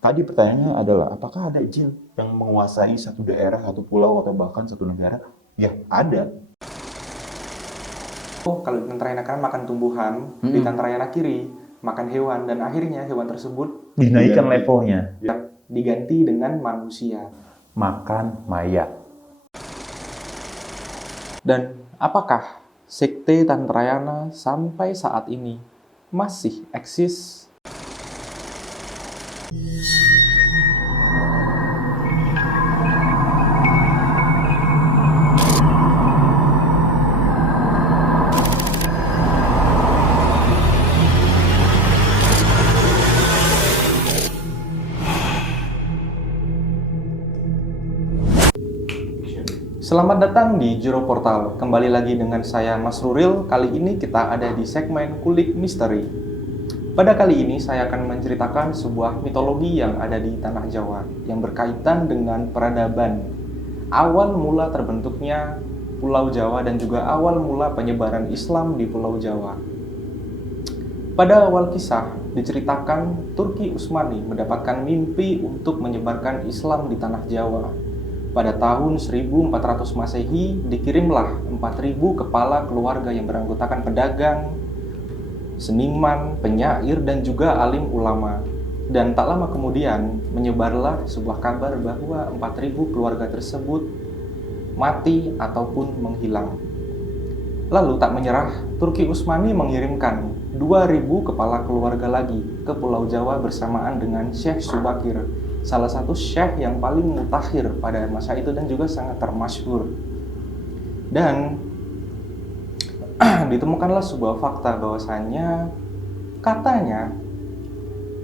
Tadi pertanyaannya adalah, apakah ada jin yang menguasai satu daerah, satu pulau, atau bahkan satu negara? Ya, ada. Kalau di Tantrayana kanan makan tumbuhan, di Tantrayana kiri makan hewan, dan akhirnya hewan tersebut Dinaikkan levelnya. diganti dengan manusia. Makan mayat. Dan apakah sekte Tantrayana sampai saat ini masih eksis? Selamat datang di Jero Portal. Kembali lagi dengan saya Mas Ruril. Kali ini kita ada di segmen Kulik Misteri. Pada kali ini saya akan menceritakan sebuah mitologi yang ada di tanah Jawa yang berkaitan dengan peradaban. Awal mula terbentuknya Pulau Jawa dan juga awal mula penyebaran Islam di Pulau Jawa. Pada awal kisah diceritakan Turki Utsmani mendapatkan mimpi untuk menyebarkan Islam di tanah Jawa. Pada tahun 1400 Masehi dikirimlah 4.000 kepala keluarga yang beranggotakan pedagang, seniman, penyair, dan juga alim ulama. Dan tak lama kemudian menyebarlah sebuah kabar bahwa 4.000 keluarga tersebut mati ataupun menghilang. Lalu tak menyerah, Turki Utsmani mengirimkan 2.000 kepala keluarga lagi ke Pulau Jawa bersamaan dengan Syekh Subakir, salah satu syekh yang paling mutakhir pada masa itu dan juga sangat termasyhur. Dan ditemukanlah sebuah fakta bahwasannya katanya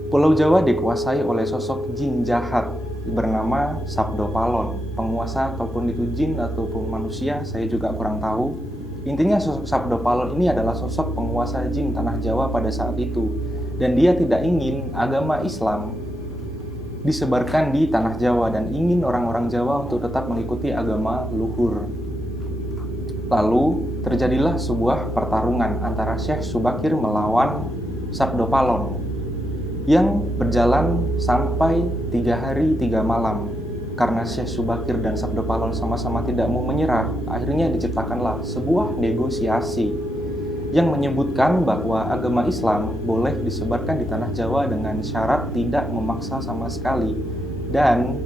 Pulau Jawa dikuasai oleh sosok jin jahat bernama Sabdopalon. Penguasa ataupun itu jin ataupun manusia, saya juga kurang tahu. Intinya sosok Sabdopalon ini adalah sosok penguasa jin tanah Jawa pada saat itu. Dan dia tidak ingin agama Islam disebarkan di tanah Jawa dan ingin orang-orang Jawa untuk tetap mengikuti agama luhur. Lalu terjadilah sebuah pertarungan antara Syekh Subakir melawan Sabdopalon yang berjalan sampai 3 hari 3 malam. Karena Syekh Subakir dan Sabdopalon sama-sama tidak mau menyerah, akhirnya diciptakanlah sebuah negosiasi yang menyebutkan bahwa agama Islam boleh disebarkan di tanah Jawa dengan syarat tidak memaksa sama sekali. Dan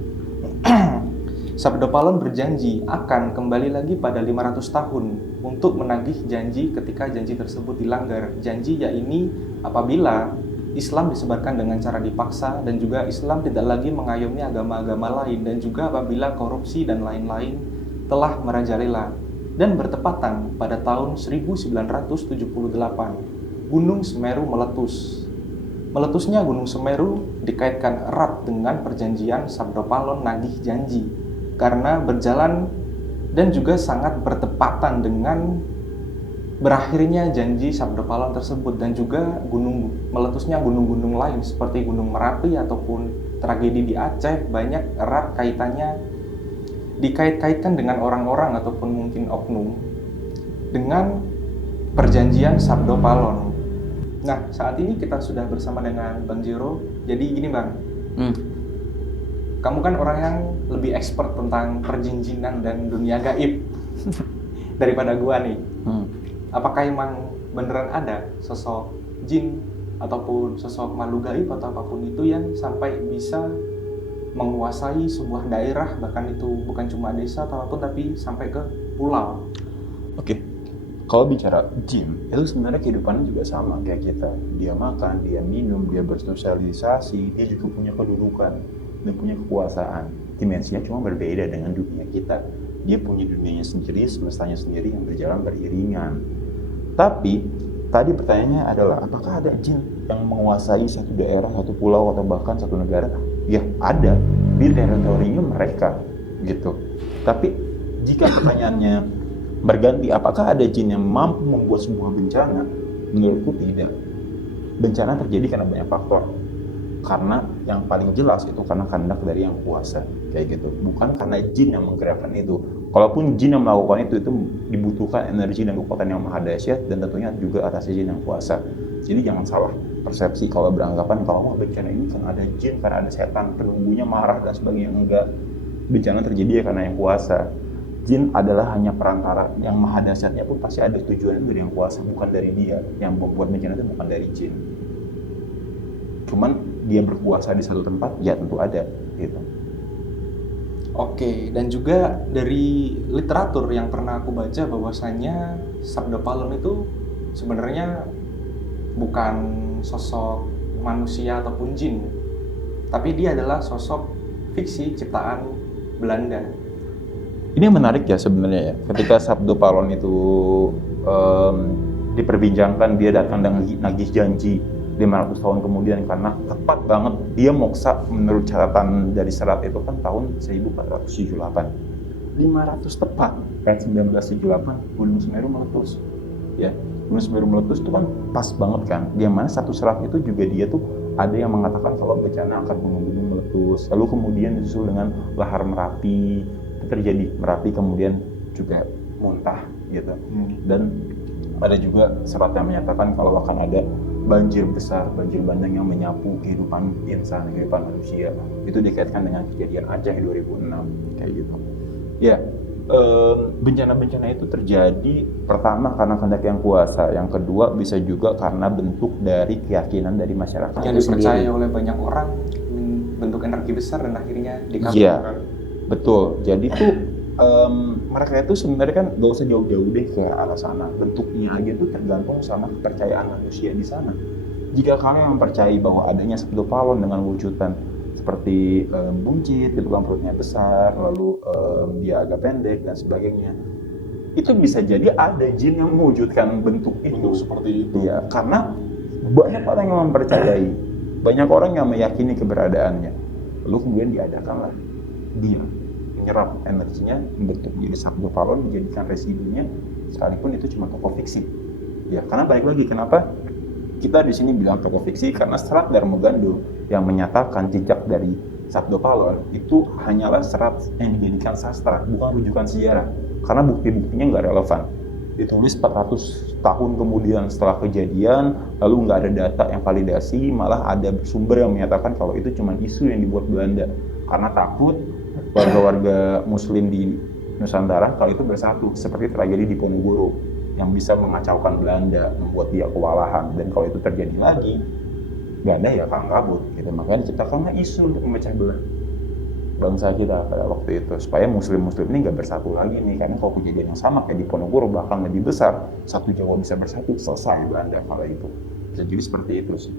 Sabdopalon berjanji akan kembali lagi pada 500 tahun untuk menagih janji ketika janji tersebut dilanggar. Janji yakni apabila Islam disebarkan dengan cara dipaksa dan juga Islam tidak lagi mengayomi agama-agama lain, dan juga apabila korupsi dan lain-lain telah merajalela. Dan bertepatan pada tahun 1978, Gunung Semeru meletus. Meletusnya Gunung Semeru dikaitkan erat dengan perjanjian Sabdopalon nagih janji, karena berjalan dan juga sangat bertepatan dengan berakhirnya janji Sabdopalon tersebut. Dan juga meletusnya gunung-gunung lain seperti Gunung Merapi ataupun tragedi di Aceh banyak erat kaitannya, dikait-kaitkan dengan orang-orang ataupun mungkin oknum dengan perjanjian Sabdopalon. Nah, saat ini kita sudah bersama dengan Bang Jero. Jadi gini Bang, kamu kan orang yang lebih expert tentang perjinjinan dan dunia gaib daripada gua nih. Apakah emang beneran ada sosok jin ataupun sosok makhluk gaib atau apapun itu yang sampai bisa menguasai sebuah daerah, bahkan itu bukan cuma desa atau apapun tapi sampai ke pulau? Oke, kalau bicara jin, itu sebenarnya kehidupannya juga sama kayak kita. Dia makan, dia minum, dia bersosialisasi, dia juga punya kedudukan dan punya kekuasaan. Dimensinya cuma berbeda dengan dunia kita. Dia punya dunianya sendiri, semestanya sendiri yang berjalan beriringan. Tapi tadi pertanyaannya adalah, apakah ada jin yang menguasai satu daerah, satu pulau, atau bahkan satu negara? Ya, ada di teritorinya mereka gitu. Tapi jika pertanyaannya berganti, apakah ada jin yang mampu membuat sebuah bencana? Menurutku tidak. Bencana terjadi karena banyak faktor. Karena yang paling jelas itu karena kehendak dari yang kuasa, kayak gitu. Bukan karena jin yang menggerakkan itu. Kalaupun jin yang melakukan itu dibutuhkan energi dan kekuatan yang maha dahsyat, dan tentunya juga atas jin yang kuasa. Jadi jangan salah. persepsi kalau beranggapan kalau bencana ini kan ada jin, karena ada setan, penunggunya marah dan sebagainya. Enggak, bencana terjadi ya karena yang kuasa. Jin adalah hanya perantara, yang maha dasarnya pun pasti ada tujuan dari yang kuasa, bukan dari dia. Yang membuat bencana itu bukan dari jin. Cuman dia berkuasa di satu tempat, ya tentu ada gitu. Oke, dan juga dari literatur yang pernah aku baca bahwasanya Sabda Palon itu sebenarnya bukan sosok manusia ataupun jin, tapi dia adalah sosok fiksi ciptaan Belanda. Ini yang menarik ya sebenarnya ya. Ketika Sabda Palon itu diperbincangkan, dia datang dengan nagih janji 500 tahun kemudian, karena tepat banget dia moksa menurut catatan dari serat itu kan tahun 1478. 500 tepat kan 1978 Gunung Semeru meletus. Ya, Gunung Semeru meletus itu kan pas banget kan. Yang mana satu serat itu juga dia tuh ada yang mengatakan kalau bencana akan gunung-gunung meletus. Lalu kemudian disusul dengan lahar Merapi. Itu terjadi, Merapi kemudian juga muntah gitu. Dan ada juga serat yang menyatakan kalau akan ada banjir besar, banjir bandang yang menyapu kehidupan insan, kehidupan manusia. Itu dikaitkan dengan kejadian Aceh 2006 kayak gitu. Ya, bencana-bencana itu terjadi pertama karena kehendak yang kuasa, yang kedua bisa juga karena bentuk dari keyakinan dari masyarakat Yang itu dipercaya sendiri. oleh banyak orang, bentuk energi besar dan akhirnya Iya, dikabulkan. betul. Jadi tuh mereka itu sebenarnya kan gak usah jauh-jauh deh ke arah sana. Bentuknya aja tuh tergantung sama kepercayaan manusia di sana. Jika kalian mempercayai bahwa adanya Sabda Palon dengan wujudan seperti buncit, gitu kan, perutnya besar, lalu dia agak pendek dan sebagainya, itu bisa jadi ada jin yang mewujudkan bentuk itu seperti itu. Ya, karena banyak orang yang mempercayai, banyak orang yang meyakini keberadaannya. Lalu kemudian diadakanlah dia menyerap energinya, membentuk jadi Sabda Palon, menjadikan residunya, sekalipun itu cuma tokoh fiksi. Ya, karena balik lagi kenapa kita di sini bilang tokoh fiksi, karena serat Dharma Gandul yang menyatakan jejak dari Sabda Palon itu hanyalah serat yang dijadikan sastra, bukan rujukan sejarah, karena bukti-buktinya nggak relevan. Ditulis 400 tahun kemudian setelah kejadian, lalu nggak ada data yang validasi, malah ada sumber yang menyatakan kalau itu cuma isu yang dibuat Belanda karena takut warga-warga Muslim di Nusantara kalau itu bersatu, seperti tragedi di Ponorogo yang bisa mengacaukan Belanda, membuat dia kewalahan, dan kalau itu terjadi lagi, Belanda ya akan kabur. Gitu. Makanya diciptakanlah isu untuk memecah belah bangsa kita pada waktu itu, supaya Muslim-Muslim ini nggak bersatu lagi nih, karena kalau kejadian yang sama kayak di Ponorogo bahkan lebih besar, satu Jawa bisa bersatu, selesai Belanda kala itu. Bisa jadi seperti itu sih.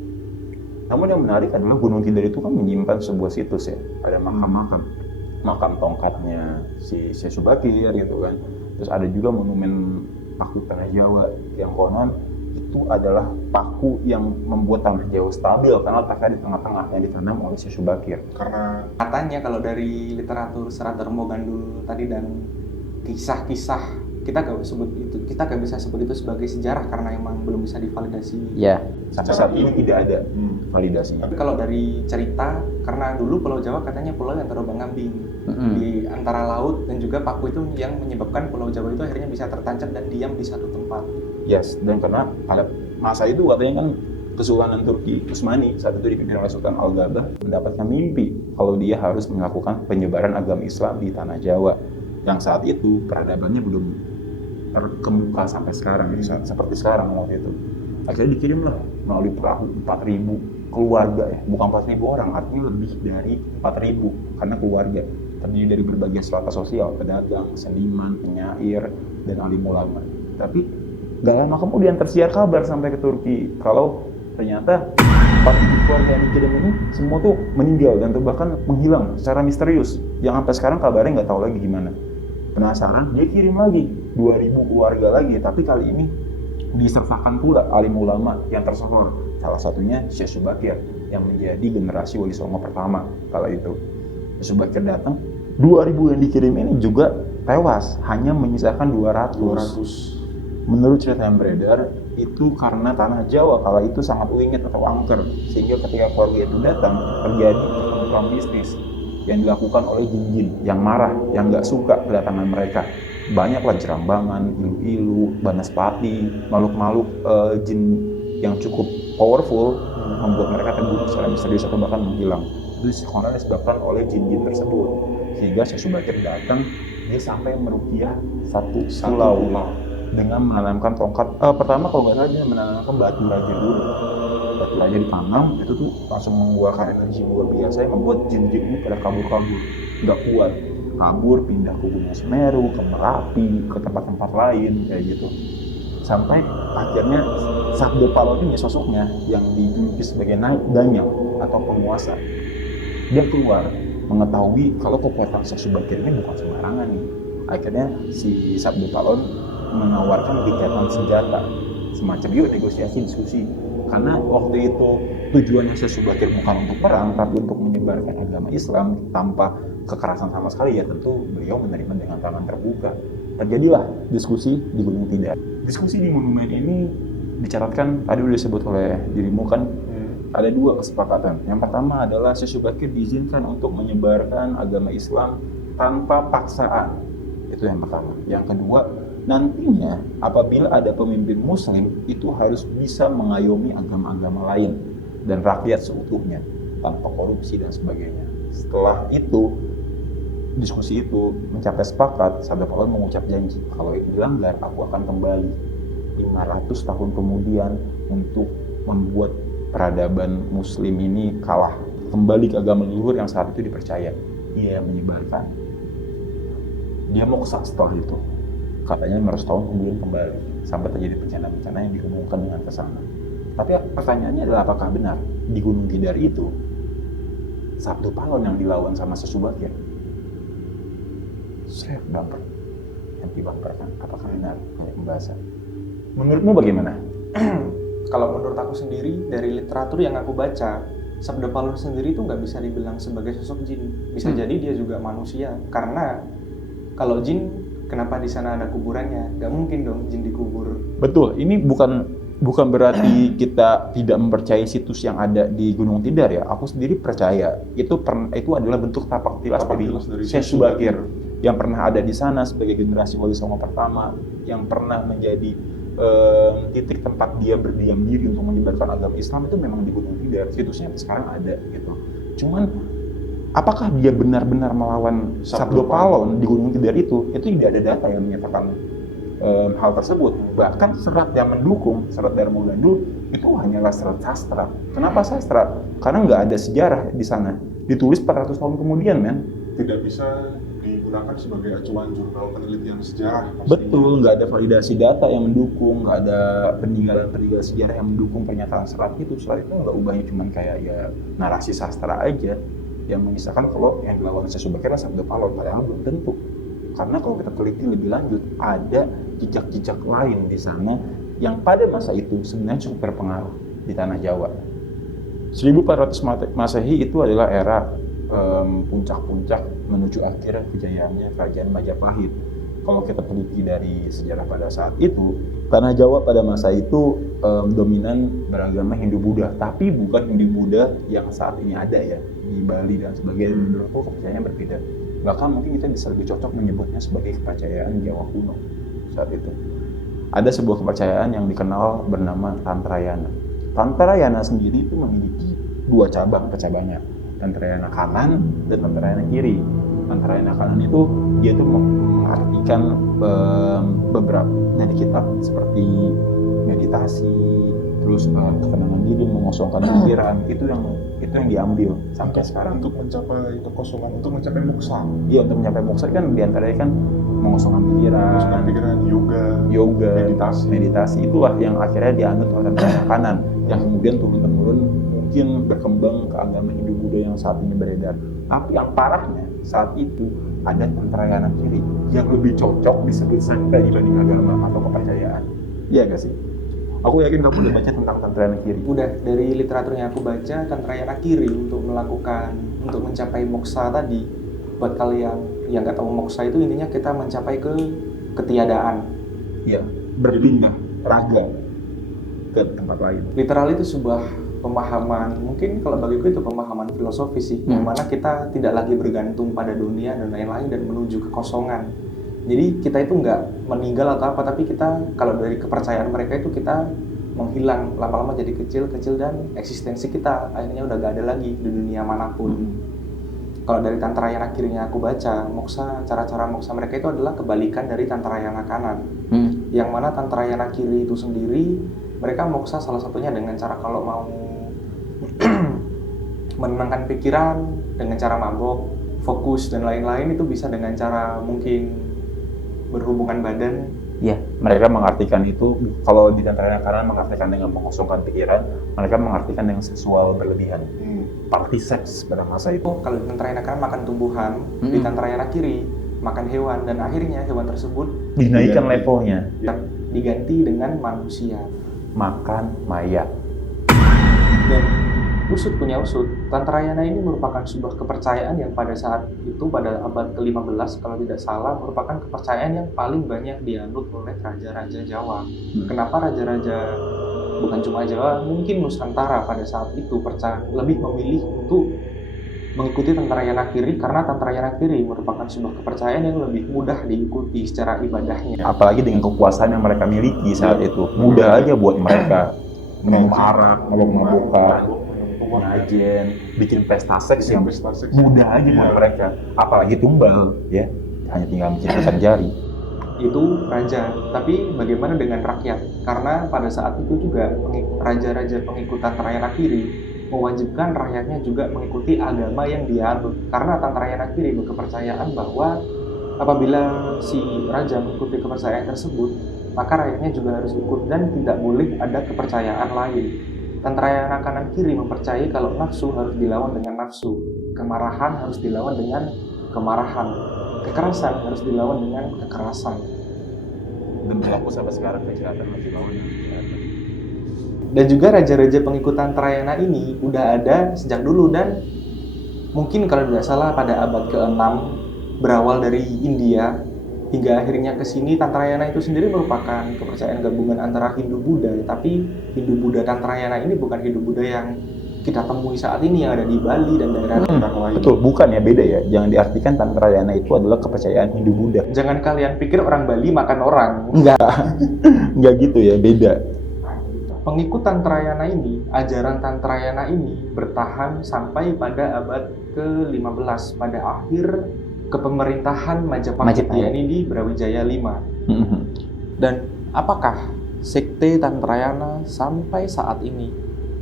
Namun yang menarik adalah Gunung Tidar itu kan menyimpan sebuah situs ya, ada makam tongkatnya si Subakir gitu kan. Terus ada juga monumen paku tanah Jawa yang konon itu adalah paku yang membuat tanah Jawa stabil karena letaknya di tengah-tengah yang ditanam oleh si Subakir. Karena katanya kalau dari literatur serat Dharma Gandul tadi dan kisah-kisah, kita gak bisa sebut itu sebagai sejarah karena emang belum bisa divalidasi. Ya, sampai saat ini tidak ada validasinya. Tapi kalau dari cerita, karena dulu Pulau Jawa katanya pulau yang terombang ambing di antara laut, dan juga paku itu yang menyebabkan Pulau Jawa itu akhirnya bisa tertancap dan diam di satu tempat. Yes, dan karena pada masa itu katanya kan Kesultanan Turki Utsmani saat itu dipimpin oleh Sultan Al-Gabah mendapatkan mimpi kalau dia harus melakukan penyebaran agama Islam di tanah Jawa yang saat itu peradabannya belum terkemuka sampai sekarang, seperti sekarang waktu itu. Akhirnya dikirimlah melalui perahu 4.000 keluarga ya, bukan 4.000 orang, artinya lebih dari 4.000 karena keluarga terdiri dari berbagai strata sosial, pedagang, seniman, penyair, dan alim ulama. Tapi gak lama kemudian tersiar kabar sampai ke Turki kalau ternyata 4.000 keluarga yang dikirim ini semua tuh meninggal dan tuh bahkan menghilang secara misterius, yang sampai sekarang kabarnya nggak tahu lagi gimana. Penasaran, dia kirim lagi 2.000 keluarga lagi, tapi kali ini disertakan pula alim ulama yang tersohor, salah satunya Syekh Subakir yang menjadi generasi Wali Songo pertama kala itu. Syekh Subakir datang, 2.000 yang dikirim ini juga tewas, hanya menyisakan 200. Menurut cerita yang beredar, itu karena tanah Jawa kala itu sangat wingit atau angker, sehingga ketika keluarga itu datang, terjadi pertukaran bisnis yang dilakukan oleh jin-jin yang marah, yang nggak suka kedatangan mereka. Banyaklah jerambangan, ilu-ilu, banaspati, makhluk-makhluk jin yang cukup powerful membuat mereka terbunuh secara misterius atau bahkan menghilang. Itu istiqomah disebabkan oleh jin-jin tersebut. Sehingga Syekh Subakir datang, dia sampai meruqyah satu pulau dengan menanamkan tongkat. Pertama kalau nggak salah dia menanamkan batu raja dulu. Batu raja ditanam, itu tuh langsung mengeluarkan energi luar biasa yang membuat jin-jin ini pada kabur-kabur, nggak kuat, kabur pindah ke Gunung Semeru, ke Merapi, ke tempat-tempat lain kayak gitu. Sampai akhirnya Sabda Palon ini sosoknya yang dijuluki sebagai Danyal atau penguasa. Dia keluar mengetahui kalau kekuatan Syekh Subakir ini bukan sembarangan nih. Akhirnya si Sabda Palon menawarkan gencatan senjata, semacam yuk negosiasi diskusi. Karena waktu itu tujuannya Syekh Subakir bukan untuk perang, tapi untuk menyebarkan agama Islam tanpa kekerasan sama sekali, ya tentu beliau menerima dengan tangan terbuka. Terjadilah diskusi di Gunung Tidar. Diskusi di monumen ini dicatatkan, tadi udah disebut oleh dirimu kan, ada dua kesepakatan. Yang pertama adalah Syekh Subakir diizinkan untuk menyebarkan agama Islam tanpa paksaan. Itu yang pertama. Yang kedua, nantinya apabila ada pemimpin muslim itu harus bisa mengayomi agama-agama lain dan rakyat seutuhnya tanpa korupsi dan sebagainya. Setelah itu, diskusi itu mencapai sepakat, Sabda Palon mengucap janji kalau itu dilanggar aku akan kembali 500 tahun kemudian untuk membuat peradaban muslim ini kalah, kembali ke agama leluhur yang saat itu dipercaya. Dia menyebarkan, dia mau kesal setelah itu, katanya 500 tahun kemudian kembali sampai terjadi bencana-bencana yang dihubungkan dengan kesana. Tapi pertanyaannya adalah apakah benar di Gunung Tidar itu Sabda Palon yang dilawan sama Syekh Subakir? Saya bumper yang dibumperkan, apakah benar banyak pembahasan? Menurutmu bagaimana? Kalau menurut aku sendiri, dari literatur yang aku baca, Sabda Palon sendiri itu nggak bisa dibilang sebagai sosok jin. Bisa jadi dia juga manusia. Karena kalau jin, kenapa di sana ada kuburannya? Nggak mungkin dong jin dikubur. Betul, ini bukan berarti kita tidak mempercayai situs yang ada di Gunung Tidar ya. Aku sendiri percaya itu adalah bentuk tapak tilas dari Syekh Subakir yang pernah ada di sana sebagai generasi Wali Songo pertama, yang pernah menjadi titik tempat dia berdiam diri untuk menyebarkan agama Islam itu memang di Gunung Tidar. Situsnya sekarang ada gitu. Cuman apakah dia benar-benar melawan Sabda Palon di Gunung Tidar itu tidak ada data yang menyatakan hal tersebut. Bahkan serat yang mendukung, serat Dharma Gandul itu hanyalah serat sastra. Kenapa sastra? Karena nggak ada sejarah di sana. Ditulis 400 tahun kemudian, men. Tidak bisa digunakan sebagai acuan jurnal penelitian sejarah. Pastinya. Betul, nggak ada validasi data yang mendukung, nggak ada peninggalan sejarah yang mendukung pernyataan serat itu. Serat itu nggak ubahnya cuma kayak ya narasi sastra aja yang mengisahkan kalau yang dilawan Syekh Subakir adalah Sabda Palon, padahal belum tentu. Karena kalau kita teliti lebih lanjut, ada jejak-jejak lain di sana yang pada masa itu sebenarnya cukup berpengaruh di tanah Jawa. 1400 Masehi itu adalah era puncak-puncak menuju akhir kejayaannya Kerajaan Majapahit. Kalau kita teliti dari sejarah pada saat itu, tanah Jawa pada masa itu dominan beragama Hindu-Buddha, tapi bukan Hindu-Buddha yang saat ini ada ya di Bali dan sebagainya. Menurutku kepercayaannya berbeda. Bahkan mungkin kita bisa lebih cocok menyebutnya sebagai kepercayaan Jawa kuno saat itu. Ada sebuah kepercayaan yang dikenal bernama Tantrayana. Tantrayana sendiri itu memiliki dua cabang kecabangan, Tantrayana kanan dan Tantrayana kiri. Tantrayana kanan itu dia tuh mengartikan beberapa dari kitab seperti meditasi, terus ketenangan diri, mengosongkan pikiran, itu yang diambil sampai sekarang untuk mencapai kekosongan, untuk mencapai moksa. Iya, untuk mencapai moksa kan diantaranya kan mengosongkan pikiran, yoga, meditasi itulah yang akhirnya dianut oleh Tantrayana kanan, yang kemudian turun-temurun mungkin berkembang ke agama Hindu-Buddha yang saat ini beredar. Tapi yang parahnya saat itu ada Tantrayana kiri yang lebih cocok disebut sekte dibanding agama atau kepercayaan. Iya gak sih? Aku yakin kamu udah baca tentang Tantrayana kiri. Udah, dari literatur yang aku baca, Tantrayana kiri untuk mencapai moksa tadi. Buat kalian yang nggak tahu moksa itu intinya kita mencapai ke ketiadaan. Iya, berpindah raga ke tempat lain. Literal itu sebuah pemahaman, mungkin kalau bagiku itu pemahaman filosofis sih, yang mana kita tidak lagi bergantung pada dunia dan lain-lain dan menuju kekosongan. Jadi kita itu nggak meninggal atau apa, tapi kita kalau dari kepercayaan mereka itu kita menghilang, lama-lama jadi kecil dan eksistensi kita akhirnya udah gak ada lagi di dunia manapun. Kalau dari Tantrayana kirinya aku baca, cara-cara moksa mereka itu adalah kebalikan dari Tantrayana kanan. Yang mana Tantrayana kiri itu sendiri, mereka moksa salah satunya dengan cara kalau mau menenangkan pikiran, dengan cara mabok, fokus, dan lain-lain itu bisa dengan cara mungkin berhubungan badan. Ya, mereka mengartikan itu, kalau di Tantrayana kanan mengartikan dengan mengosongkan pikiran, mereka mengartikan dengan seksual berlebihan. Party seks pada masa itu. Kalau di Tantrayana kanan makan tumbuhan, di Tantrayana kiri makan hewan, dan akhirnya hewan tersebut Dinaikkan levelnya, diganti dengan manusia. makan mayat. Dan usut punya usut, Tantrayana ini merupakan sebuah kepercayaan yang pada saat itu, pada abad ke-15 kalau tidak salah, merupakan kepercayaan yang paling banyak dianut oleh raja-raja Jawa. Kenapa raja-raja, bukan cuma Jawa, mungkin Nusantara pada saat itu lebih memilih untuk mengikuti Tantrayana kiri, karena Tantrayana kiri merupakan sebuah kepercayaan yang lebih mudah diikuti secara ibadahnya. Apalagi dengan kekuasaan yang mereka miliki saat itu, mudah aja buat mereka minum arak, mabok-mabokan, ngajen, bikin pesta seks yang mudah aja buat mereka. Apalagi tumbal, ya, hanya tinggal menciptakan jari. Itu raja, tapi bagaimana dengan rakyat? Karena pada saat itu juga raja-raja pengikut Tantrayana kiri mewajibkan rakyatnya juga mengikuti agama yang dianut. Karena Tantrayana kiri berkepercayaan bahwa apabila si raja mengikuti kepercayaan tersebut, maka rakyatnya juga harus ikut dan tidak boleh ada kepercayaan lain. Tantrayana kanan kiri mempercayai kalau nafsu harus dilawan dengan nafsu, kemarahan harus dilawan dengan kemarahan, kekerasan harus dilawan dengan kekerasan. Dan berlaku sampai sekarang, kejahatan masih lawan. Dan juga raja-raja pengikut Tantrayana ini udah ada sejak dulu, dan mungkin kalau tidak salah pada abad ke-6 berawal dari India hingga akhirnya ke sini. Tantrayana itu sendiri merupakan kepercayaan gabungan antara Hindu-Buddha, tapi Hindu-Buddha Tantrayana ini bukan Hindu-Buddha yang kita temui saat ini yang ada di Bali dan daerah-daerah lain. Betul, bukan ya, beda ya. Jangan diartikan Tantrayana itu adalah kepercayaan Hindu-Buddha. Jangan kalian pikir orang Bali makan orang. Enggak gitu ya, beda. Pengikut Tantrayana ini, ajaran Tantrayana ini bertahan sampai pada abad ke-15 pada akhir kepemerintahan Majapahit, yakni di Brawijaya V. Dan apakah sekte Tantrayana sampai saat ini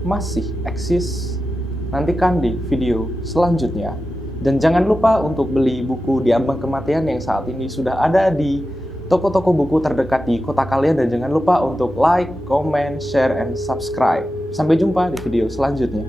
masih eksis? Nantikan di video selanjutnya. Dan jangan lupa untuk beli buku Di Ambang Kematian yang saat ini sudah ada di toko-toko buku terdekat di kota kalian, dan jangan lupa untuk like, comment, share, and subscribe. Sampai jumpa di video selanjutnya.